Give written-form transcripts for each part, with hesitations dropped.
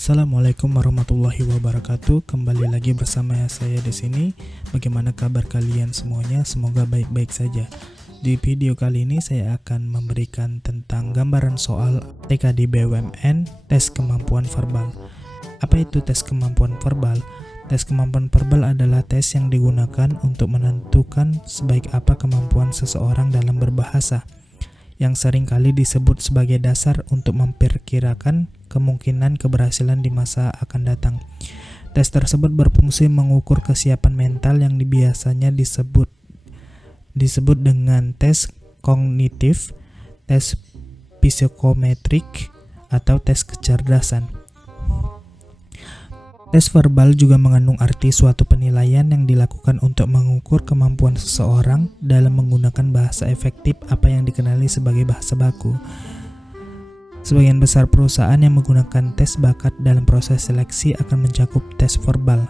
Assalamualaikum warahmatullahi wabarakatuh. Kembali lagi bersama saya di sini. Bagaimana kabar kalian semuanya? Semoga baik-baik saja. Di video kali ini saya akan memberikan tentang gambaran soal TKD BUMN tes kemampuan verbal. Apa itu tes kemampuan verbal? Tes kemampuan verbal adalah tes yang digunakan untuk menentukan sebaik apa kemampuan seseorang dalam berbahasa, yang seringkali disebut sebagai dasar untuk memperkirakan kemungkinan keberhasilan di masa akan datang. Tes tersebut berfungsi mengukur kesiapan mental yang biasanya disebut dengan tes kognitif, tes psikometrik, atau tes kecerdasan. Tes verbal juga mengandung arti suatu penilaian yang dilakukan untuk mengukur kemampuan seseorang dalam menggunakan bahasa efektif, apa yang dikenali sebagai bahasa baku. Sebagian besar perusahaan yang menggunakan tes bakat dalam proses seleksi akan mencakup tes verbal,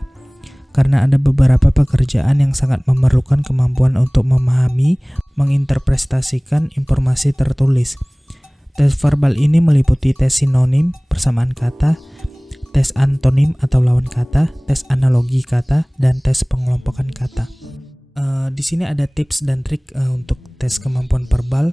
karena ada beberapa pekerjaan yang sangat memerlukan kemampuan untuk memahami, menginterpretasikan informasi tertulis. Tes verbal ini meliputi tes sinonim, persamaan kata, tes antonim atau lawan kata, tes analogi kata, dan tes pengelompokan kata. Di sini ada tips dan trik untuk tes kemampuan verbal.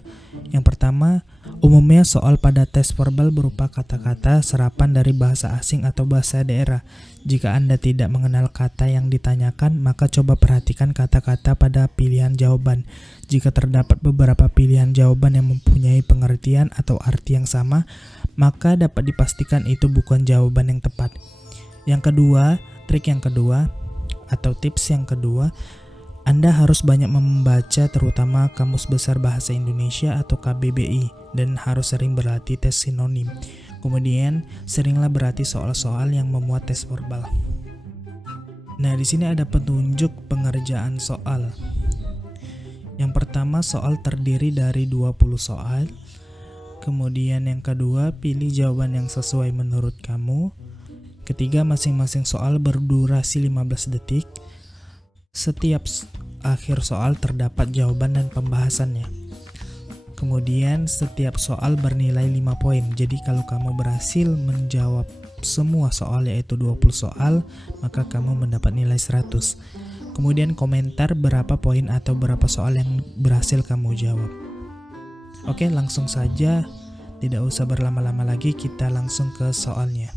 Yang pertama, umumnya soal pada tes verbal berupa kata-kata serapan dari bahasa asing atau bahasa daerah. Jika Anda tidak mengenal kata yang ditanyakan, maka coba perhatikan kata-kata pada pilihan jawaban. Jika terdapat beberapa pilihan jawaban yang mempunyai pengertian atau arti yang sama, maka dapat dipastikan itu bukan jawaban yang tepat. Yang kedua, trik yang kedua atau tips yang kedua, Anda harus banyak membaca terutama Kamus Besar Bahasa Indonesia atau KBBI, dan harus sering berlatih tes sinonim. Kemudian, seringlah berlatih soal-soal yang memuat tes verbal. Nah, di sini ada petunjuk pengerjaan soal. Yang pertama, soal terdiri dari 20 soal. Kemudian yang kedua, pilih jawaban yang sesuai menurut kamu. Ketiga, masing-masing soal berdurasi 15 detik. Setiap akhir soal terdapat jawaban dan pembahasannya. Kemudian setiap soal bernilai 5 poin. Jadi kalau kamu berhasil menjawab semua soal, yaitu 20 soal, maka kamu mendapat nilai 100. Kemudian komentar berapa poin atau berapa soal yang berhasil kamu jawab. Oke, langsung saja, tidak usah berlama-lama lagi, kita langsung ke soalnya.